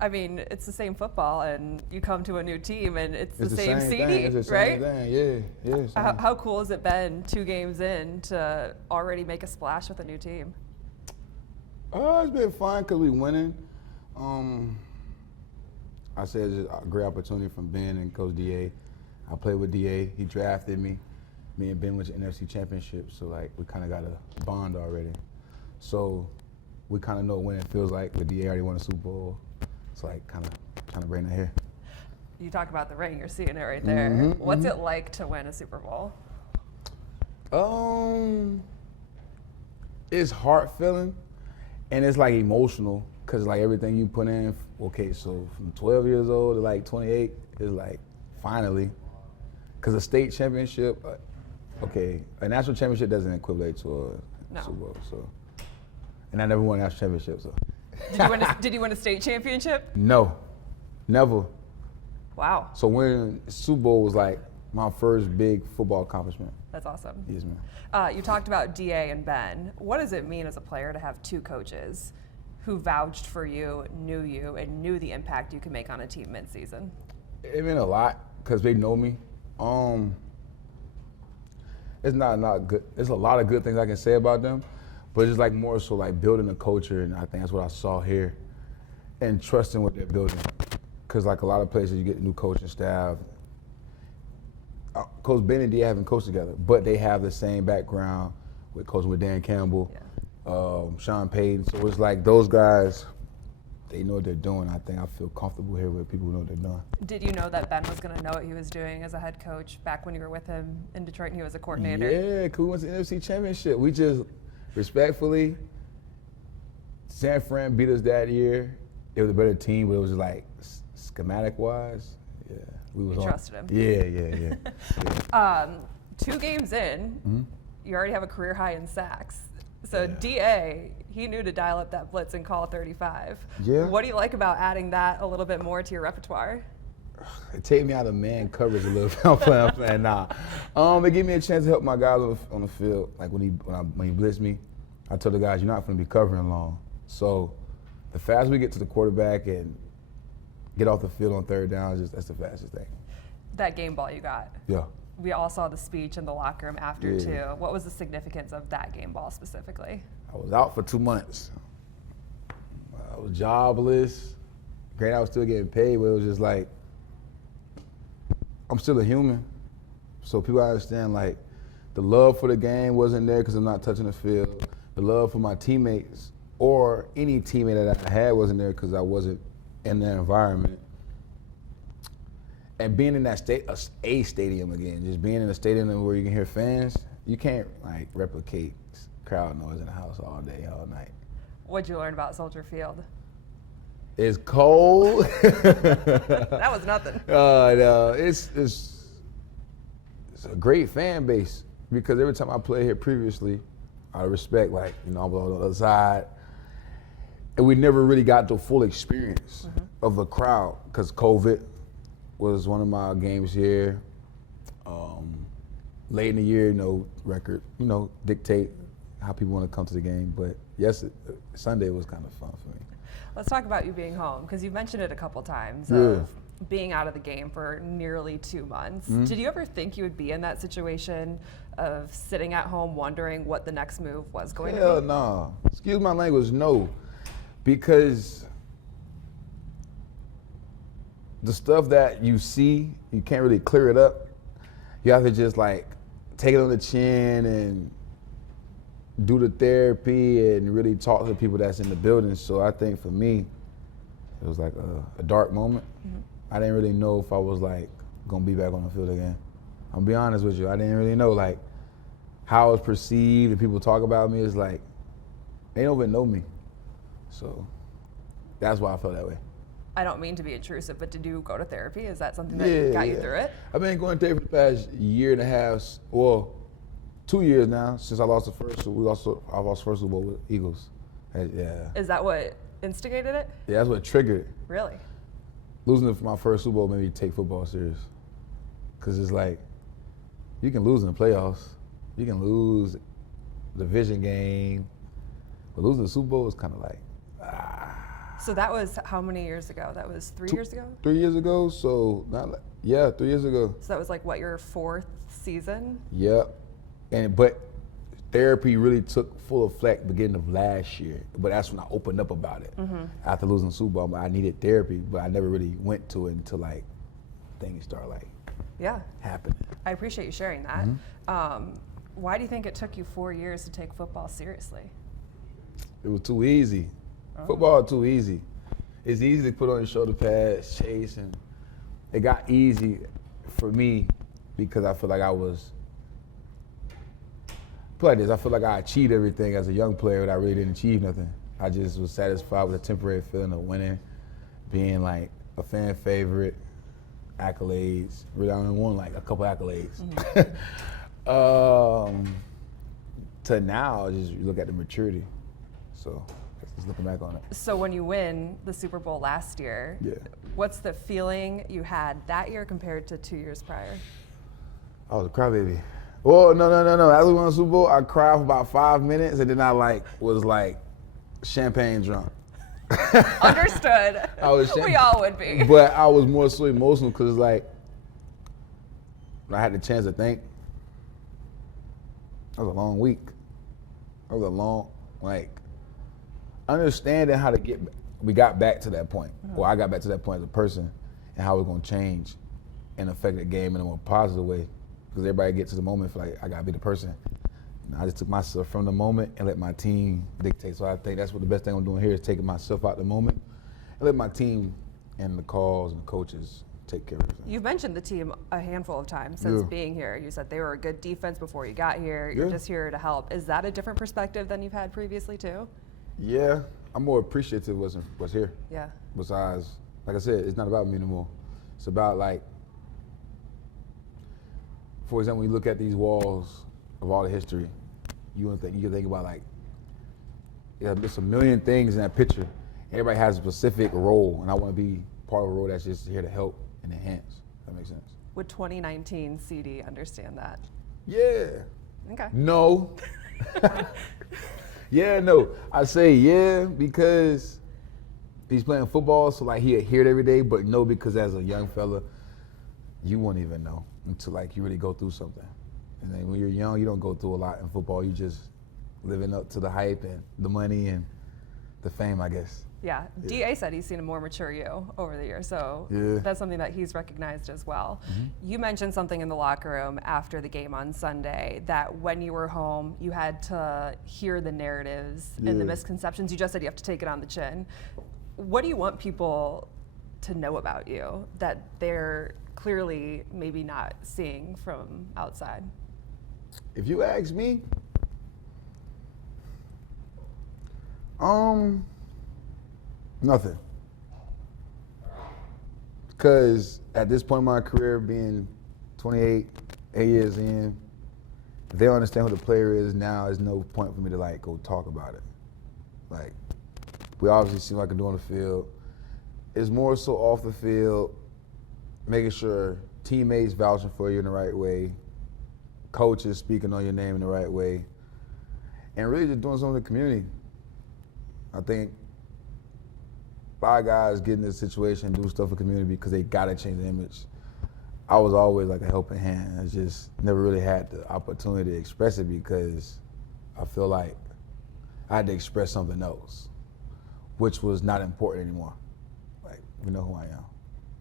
I mean, it's the same football, and you come to a new team, and it's the same thing. seeding, It's the same right? thing. Yeah. How cool has it been 2 games in to already make a splash with a new team? It's been fun because we winning. I said it's a great opportunity from Ben and Coach DA. I played with DA. He drafted me. Me and Ben went to NFC Championship, so like we kind of got a bond already. So we kind of know when it feels like. The DA already won a Super Bowl. It's like kind of trying to bring it here. You talk about the ring, you're seeing it right there. What's it like to win a Super Bowl? It's heart feeling, and it's like emotional, cause like everything you put in. Okay, so from 12 years old to like 28 is like finally, cause a state championship, okay, a national championship doesn't equivalent to a Super Bowl, so. And I never won a national championship, so. Did you win a state championship? No, never. Wow. So winning Super Bowl was like my first big football accomplishment. That's awesome. Yes, ma'am. You talked about DA and Ben. What does it mean as a player to have 2 coaches who vouched for you, and knew the impact you could make on a team midseason? It meant a lot because they know me. It's not good. There's a lot of good things I can say about them, but it's like more so like building a culture, and I think that's what I saw here, and trusting what they're building. Because like a lot of places, you get a new coaching staff. Coach Ben and D haven't coached together, but they have the same background with coaching with Dan Campbell, Sean Payton. So it's like those guys, they know what they're doing. I think I feel comfortable here with people who know what they're doing. Did you know that Ben was going to know what he was doing as a head coach back when you were with him in Detroit and he was a coordinator? Yeah, because we went to the NFC Championship. We just, respectfully, San Fran beat us that year. It was a better team, but it was just like schematic-wise, yeah. You trusted him. Yeah. 2 games in, you already have a career high in sacks. So DA, he knew to dial up that blitz and call 35. Yeah. What do you like about adding that a little bit more to your repertoire? It take me out of man coverage a little bit. I'm playing now. It gave me a chance to help my guys on the field. Like when he blitzed me, I told the guys, you're not going to be covering long. So the faster we get to the quarterback and get off the field on 3rd down, that's the fastest thing. That game ball you got. Yeah. We all saw the speech in the locker room after too. What was the significance of that game ball specifically? I was out for 2 months. I was jobless. Granted, I was still getting paid, but it was just like, I'm still a human. So people understand, like, the love for the game wasn't there because I'm not touching the field. The love for my teammates or any teammate that I had wasn't there because I wasn't in that environment. And being in that a stadium again, just being in a stadium where you can hear fans, you can't like replicate crowd noise in the house all day, all night. What'd you learn about Soldier Field? It's cold. That was nothing. No, it's a great fan base because every time I played here previously, out of respect, like, I was on the other side, and we never really got the full experience of the crowd because COVID was one of my games here. Late in the year, record, dictate how people want to come to the game. But yes, Sunday was kind of fun for me. Let's talk about you being home because you mentioned it a couple times of being out of the game for nearly 2 months. Did you ever think you would be in that situation of sitting at home wondering what the next move was going to be? Hell no. Excuse my language, no. Because the stuff that you see, you can't really clear it up. You have to just like take it on the chin and do the therapy and really talk to the people that's in the building. So I think for me, it was like a dark moment. I didn't really know if I was like gonna be back on the field again. I'm gonna be honest with you, I didn't really know like how it's perceived and people talk about me. It's like, they don't even know me. So that's why I felt that way. I don't mean to be intrusive, but did you go to therapy? Is that something that got you through it? I've been going to therapy for the past year and a half, well, 2 years now since I lost the first. I lost first Super Bowl with Eagles. Yeah. Is that what instigated it? Yeah, that's what triggered it. Really? Losing it for my first Super Bowl made me take football serious. Because it's like, you can lose in the playoffs. You can lose the division game. But losing the Super Bowl is kind of like, So that was how many years ago? That was 3 years ago? 3 years ago, so 3 years ago. So that was like what, your 4th season? Yep. But therapy really took full effect beginning of last year. But that's when I opened up about it. After losing the Super Bowl, I needed therapy, but I never really went to it until like things started like happening. I appreciate you sharing that. Why do you think it took you 4 years to take football seriously? It was too easy. Football is too easy. It's easy to put on your shoulder pads, chase, and it got easy for me because I feel like I feel like I achieved everything as a young player, but I really didn't achieve nothing. I just was satisfied with a temporary feeling of winning, being like a fan favorite, accolades. Really, I only won like a couple accolades. To now, just look at the maturity. So just looking back on it. So when you win the Super Bowl last year, what's the feeling you had that year compared to 2 years prior? I was a crybaby. Well, no. As we won the Super Bowl, I cried for about 5 minutes, and then I was champagne drunk. Understood. We all would be. But I was more so emotional because when I had the chance to think, that was a long week. That was a long, understanding how we got back to that point. Well, I got back to that point as a person and how we're going to change and affect the game in a more positive way. Because everybody gets to the moment, feel like I got to be the person. And I just took myself from the moment and let my team dictate. So I think that's what the best thing I'm doing here is taking myself out the moment and let my team and the calls and the coaches take care of everything. You've mentioned the team a handful of times since being here. You said they were a good defense before you got here. You're just here to help. Is that a different perspective than you've had previously too? Yeah, I'm more appreciative of what's here. Yeah. Besides, like I said, it's not about me anymore. It's about for example, when you look at these walls of all the history, you can think about there's a million things in that picture. Everybody has a specific role, and I want to be part of a role that's just here to help and enhance. If that makes sense. Would 2019 CD understand that? Yeah. Okay. No. Yeah, no. I say yeah because he's playing football, so he'll hear it every day, but no, because as a young fella, you won't even know until you really go through something. And then when you're young, you don't go through a lot in football. You just living up to the hype and the money and the fame, I guess. Yeah. DA said he's seen a more mature you over the years, so that's something that he's recognized as well. You mentioned something in the locker room after the game on Sunday that when you were home, you had to hear the narratives and the misconceptions. You just said you have to take it on the chin. What do you want people to know about you that they're clearly maybe not seeing from outside? If you ask me, nothing. Because at this point in my career, being 8 years in, if they don't understand who the player is now, there's no point for me to go talk about it. We obviously see what I can do on the field. It's more so off the field, making sure teammates vouching for you in the right way, coaches speaking on your name in the right way, and really just doing something in the community. I think a lot of guys get in this situation and do stuff for the community because they got to change the image. I was always a helping hand. I just never really had the opportunity to express it because I feel like I had to express something else, which was not important anymore. You know who I am.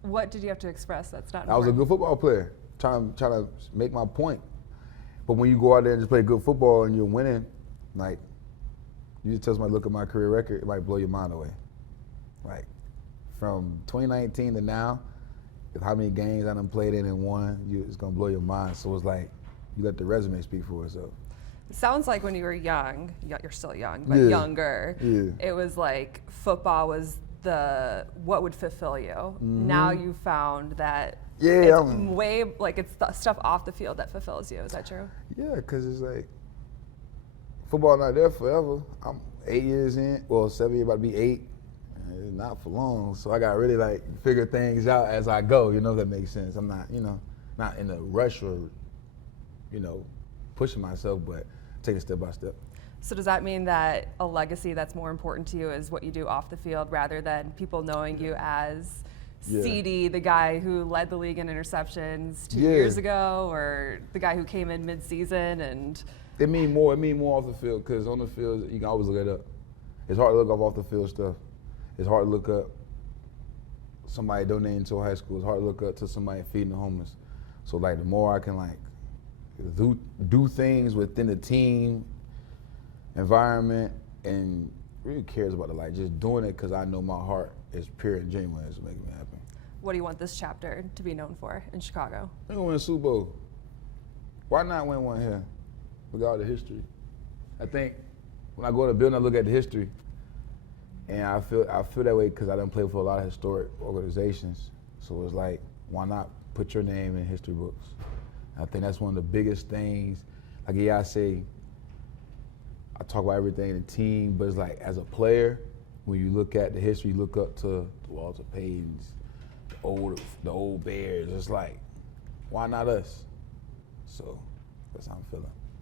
What did you have to express that's not important? I was a good football player, trying to make my point. But when you go out there and just play good football and you're winning, you just tell somebody, look at my career record, it might blow your mind away. From 2019 to now, with how many games I done played in and won, it's gonna blow your mind. So it's you let the resume speak for itself. It sounds like when you were young, you're still young, but younger, it was football was what would fulfill you. Now you found that it's the stuff off the field that fulfills you. Is that true? Yeah, because it's football not there forever. I'm 8 years in, 7 years, about to be 8. It's not for long, so I got to really figure things out as I go. You know, if that makes sense. I'm not, not in a rush or, pushing myself, but taking step by step. So does that mean that a legacy that's more important to you is what you do off the field rather than people knowing you as CD, the guy who led the league in interceptions 2 years ago, or the guy who came in mid-season? And it mean more off the field, because on the field you can always look it up. It's hard to look up off the field stuff. It's hard to look up somebody donating to a high school. It's hard to look up to somebody feeding the homeless. So like the more I can like do things within the team environment and really cares about it, like just doing it because I know my heart is pure and genuine is making me happy. What do you want this chapter to be known for in Chicago? I'm gonna win a Super Bowl. Why not win one here? Look at all the history. I think when I go to the building, I look at the history, and I feel that way because I done play for a lot of historic organizations. So it's like, why not put your name in history books? I think that's one of the biggest things. Like I say, I talk about everything in the team, but it's like as a player, when you look at the history, you look up to the Walter Paytons, the old Bears. It's like, why not us? So that's how I'm feeling.